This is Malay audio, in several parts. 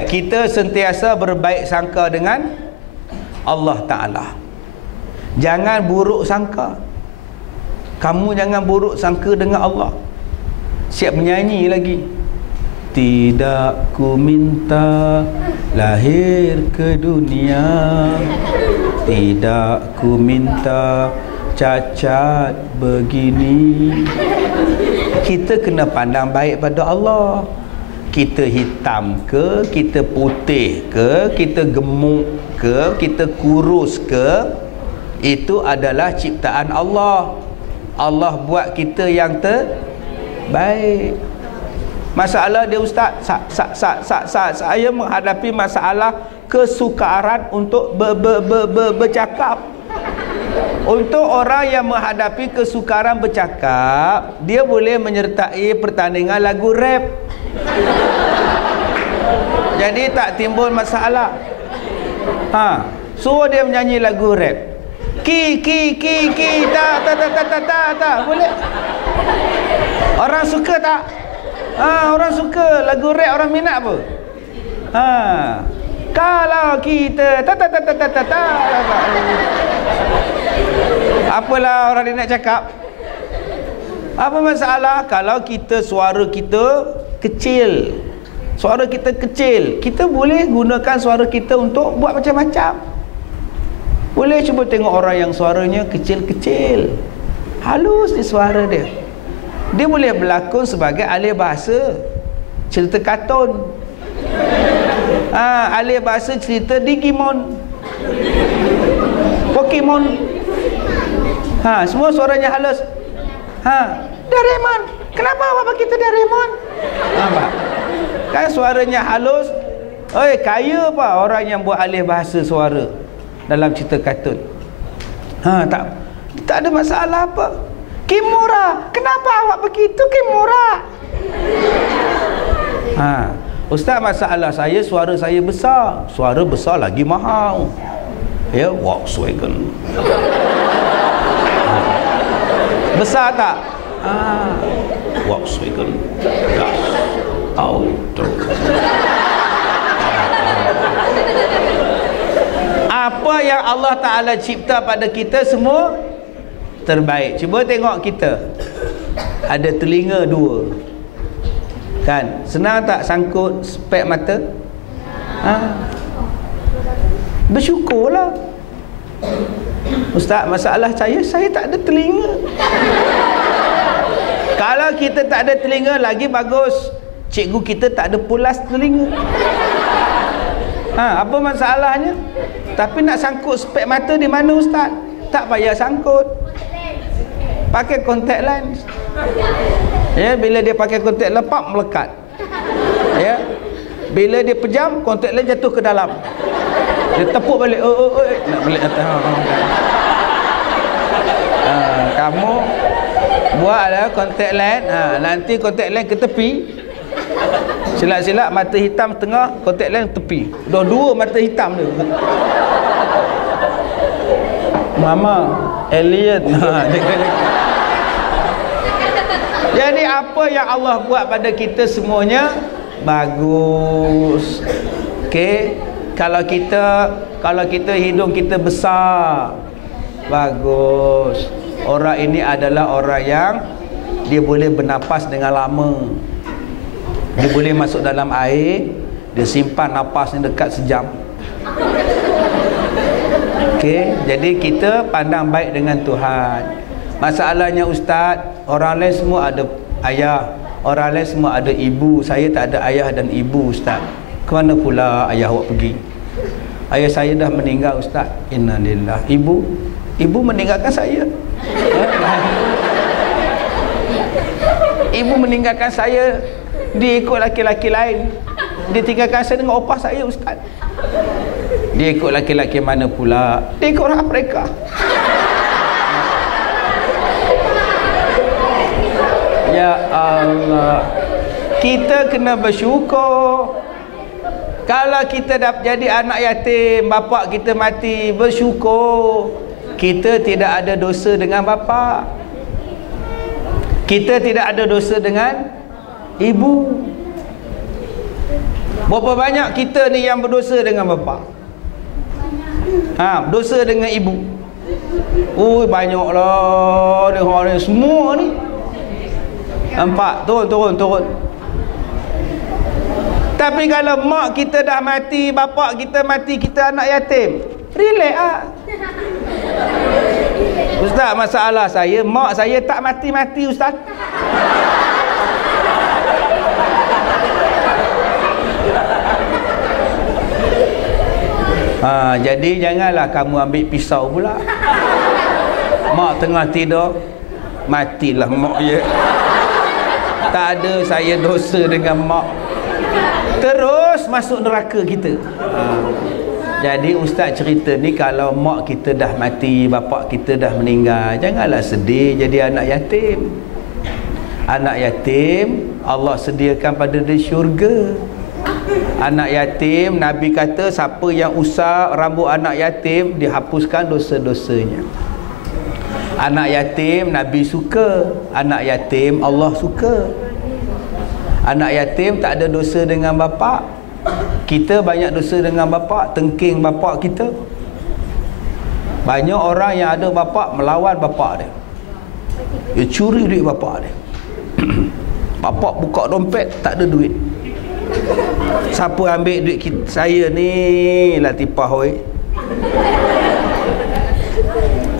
Baik, kita sentiasa berbaik sangka dengan Allah Ta'ala. Jangan buruk sangka. Kamu jangan buruk sangka dengan Allah. Siap menyanyi lagi. Tidak ku minta lahir ke dunia, tidak ku minta cacat begini. Kita kena pandang baik pada Allah. Kita hitam ke, kita putih ke, kita gemuk ke, kita kurus ke, itu adalah ciptaan Allah. Allah buat kita yang terbaik. Masalah dia, ustaz, saya menghadapi masalah kesukaran untuk bercakap. Untuk orang yang menghadapi kesukaran bercakap, dia boleh menyertai pertandingan lagu rap. Jadi tak timbul masalah. Suruh dia menyanyi lagu rap. Ki ta boleh. Orang suka tak? Orang suka lagu rap, orang minat apa? Kalau kita apalah orang dia nak cakap? Apa masalah kalau kita suara kita kecil? Suara kita kecil, kita boleh gunakan suara kita untuk buat macam-macam. Boleh cuba tengok orang yang suaranya kecil-kecil, halus di suara dia. Dia boleh berlakon sebagai ahli bahasa cerita kartun, ahli bahasa cerita Digimon, Pokemon. Semua suaranya halus. Doraemon, kenapa bapa kita Doraemon? Nampak? Kan suaranya halus. Kaya apa orang yang buat alih bahasa suara dalam cerita kartun. Tak ada masalah apa. Kimura, kenapa awak begitu Kimura? Ustaz, masalah saya suara saya besar. Suara besar lagi mahal. Ya, Volkswagen. Besar tak? Volkswagen Das Auto. Apa yang Allah Ta'ala cipta pada kita semua terbaik. Cuba tengok kita ada telinga 2, kan? Senang tak sangkut spek mata? Bersyukurlah. Ustaz, masalah saya tak ada telinga. Kalau kita tak ada telinga lagi bagus. Cikgu kita tak ada pulas telinga. Apa masalahnya? Tapi nak sangkut spek mata di mana, ustaz? Tak payah sangkut. Pakai contact lens. Ya, bila dia pakai contact lens, pap melekat. Ya. Bila dia pejam, contact lens jatuh ke dalam. Dia tepuk balik. Nak balik atas. Kamu buatlah contact lens. Nanti contact lens ke tepi. Silap-silap mata hitam tengah, contact lens tepi. Dua mata hitam dia. Mama, alien. Jadi apa yang Allah buat pada kita semuanya bagus. Okey, kalau kita hidung kita besar, bagus. Orang ini adalah orang yang dia boleh bernafas dengan lama. Dia boleh masuk dalam air, dia simpan napasnya dekat sejam. Okey, jadi kita pandang baik dengan Tuhan. Masalahnya, ustaz, orang lain semua ada ayah, orang lain semua ada ibu. Saya tak ada ayah dan ibu, ustaz. Ke mana pula ayah awak pergi? Ayah saya dah meninggal, ustaz. Innalillah. Ibu meninggalkan saya. Ibu meninggalkan saya. Dia ikut laki-laki lain. Dia tinggalkan saya dengan opah saya, ustaz. Dia ikut laki-laki mana pula? Dia ikut orang Afrika. Ya Allah, kita kena bersyukur. Kalau kita dah jadi anak yatim, bapa kita mati, bersyukur. Kita tidak ada dosa dengan bapa. Kita tidak ada dosa dengan ibu. Berapa banyak kita ni yang berdosa dengan bapa? Berdosa dengan ibu. Banyaklah ni semua ni. Nampak? Turun. Tapi kalau mak kita dah mati, bapa kita mati, kita anak yatim, relax ah. Ustaz, masalah saya, mak saya tak mati-mati ustaz. Jadi janganlah kamu ambil pisau pula. Mak tengah tidur, matilah mak je. Tak ada saya dosa dengan mak. Terus masuk neraka kita. Jadi ustaz cerita ni, kalau mak kita dah mati, bapak kita dah meninggal, janganlah sedih jadi anak yatim. Anak yatim Allah sediakan pada di syurga. Anak yatim, Nabi kata siapa yang usap rambut anak yatim, dihapuskan dosa-dosanya. Anak yatim Nabi suka, anak yatim Allah suka. Anak yatim tak ada dosa dengan bapa. Kita banyak dosa dengan bapa, tengking bapa kita. Banyak orang yang ada bapa melawan bapa dia. Dia curi duit bapa dia. Bapa buka dompet tak ada duit. Siapa ambil duit kita, saya ni Latifah oi.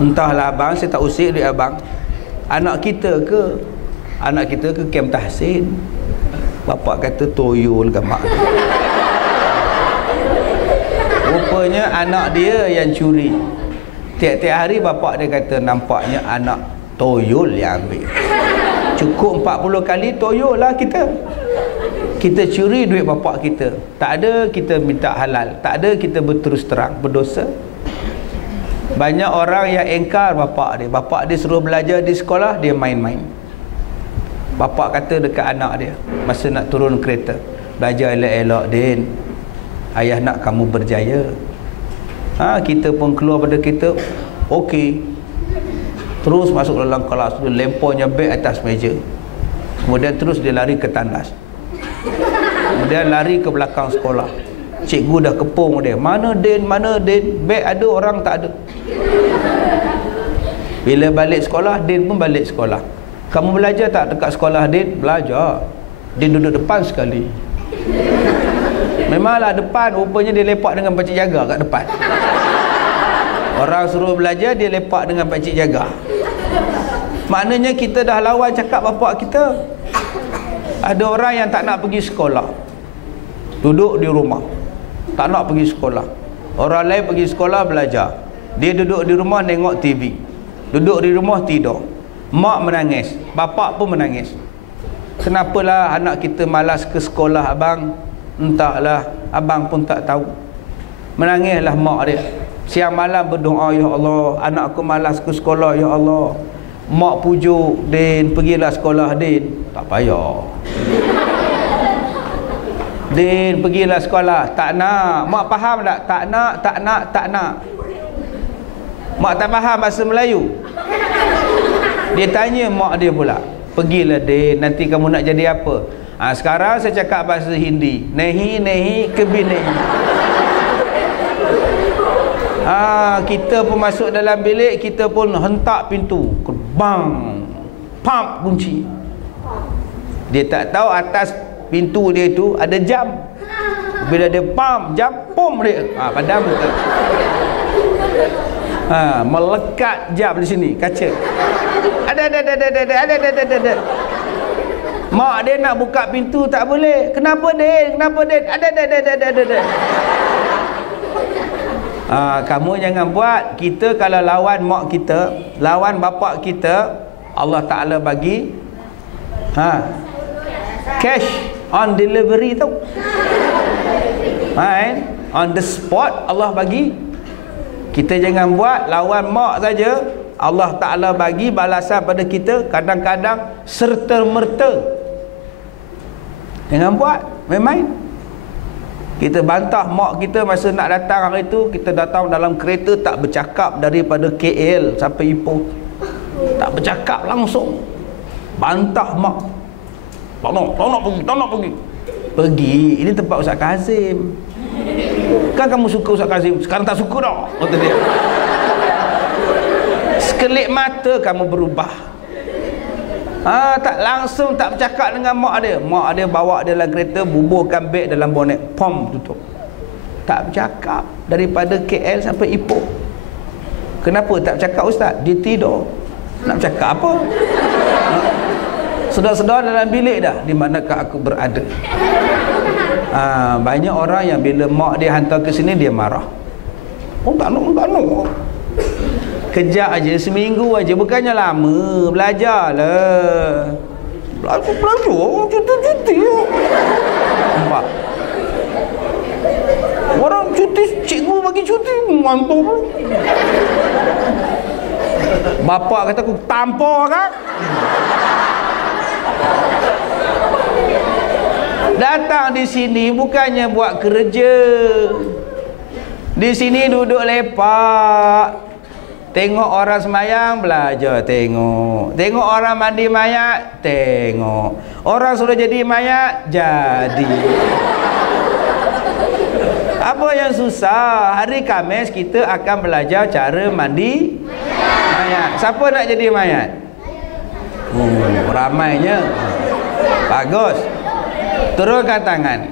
Entahlah abang, saya tak usik duit abang. Anak kita ke Kem Tahsin. Bapak kata toyol ke mak. Rupanya anak dia yang curi. Tiap-tiap hari bapak dia kata, nampaknya anak toyol yang ambil. Cukup 40 kali toyol lah kita. Kita curi duit bapak kita. Tak ada kita minta halal, tak ada kita berterus terang berdosa. Banyak orang yang engkar bapak dia. Bapak dia suruh belajar di sekolah, dia main-main. Bapak kata dekat anak dia masa nak turun kereta, belajar elok-elok Din, ayah nak kamu berjaya. Kita pun keluar pada kereta, okey. Terus masuk dalam kelas, dia lemparnya beg atas meja. Kemudian terus dia lari ke tandas. Kemudian lari ke belakang sekolah. Cikgu dah kepung dia, mana Din, beg ada, orang tak ada. Bila balik sekolah, Din pun balik sekolah. Kamu belajar tak dekat sekolah Din? Belajar. Din duduk depan sekali. Memanglah depan, rupanya dia lepak dengan pakcik jaga kat depan. Orang suruh belajar, dia lepak dengan pakcik jaga. Maknanya kita dah lawan cakap bapak kita. Ada orang yang tak nak pergi sekolah, duduk di rumah, tak nak pergi sekolah. Orang lain pergi sekolah belajar, dia duduk di rumah tengok TV, duduk di rumah tidur. Mak menangis, bapak pun menangis. Kenapalah anak kita malas ke sekolah abang? Entahlah, abang pun tak tahu. Menangislah mak dia. Siang malam berdoa, ya Allah, anak aku malas ke sekolah, ya Allah. Mak pujuk, Din, pergilah sekolah Din. Tak payah. Din, pergilah sekolah. Tak nak. Mak faham tak? Tak nak. Mak tak faham bahasa Melayu. Dia tanya mak dia pula, pergilah Din, nanti kamu nak jadi apa? Sekarang saya cakap bahasa Hindi. Nehi kebinehi. Kita pun masuk dalam bilik, kita pun hentak pintu, bang, pump kunci. Dia tak tahu atas pintu dia tu ada jam. Bila dia pump jam, pom dia. Padam tu. Melekat jam di sini, kaca. Ada. Mak dia nak buka pintu tak boleh. Kenapa Din? Ada. Kamu jangan buat. Kita kalau lawan mak kita, lawan bapak kita, Allah Ta'ala bagi cash on delivery tau. On the spot Allah bagi. Kita jangan buat lawan mak saja, Allah Ta'ala bagi balasan pada kita kadang-kadang serta-merta. Jangan buat main-main. Kita bantah mak kita masa nak datang hari tu, kita datang dalam kereta tak bercakap daripada KL sampai Ipoh. Tak bercakap langsung. Bantah mak. Tak nak pergi. Pergi, ini tempat Ustaz Kazim. Kan kamu suka Ustaz Kazim, sekarang tak suka dah, kata dia. Sekelip mata kamu berubah. Tak langsung tak bercakap dengan mak dia. Mak dia bawa dia dalam kereta, bubuhkan beg dalam bonet, pom, tutup. Tak bercakap daripada KL sampai Ipoh. Kenapa tak bercakap Ustaz? Dia tidur. Nak bercakap apa? Sedar-sedar dalam bilik dah, di manakah aku berada. Banyak orang yang bila mak dia hantar ke sini, dia marah. Oh tak nak. Kejap aja, seminggu aja, bukannya lama. Belajarlah. Belajar cuti. Nampak? Orang cuti, cikgu bagi cuti, mantap. Bapak kata aku tampar kan? Datang di sini bukannya buat kerja. Di sini duduk lepak. Tengok orang semayang, belajar tengok. Tengok orang mandi mayat, tengok. Orang sudah jadi mayat, jadi. Apa yang susah? Hari Khamis kita akan belajar cara mandi mayat. Siapa nak jadi mayat? Ramainya. Bagus. Turunkan tangan.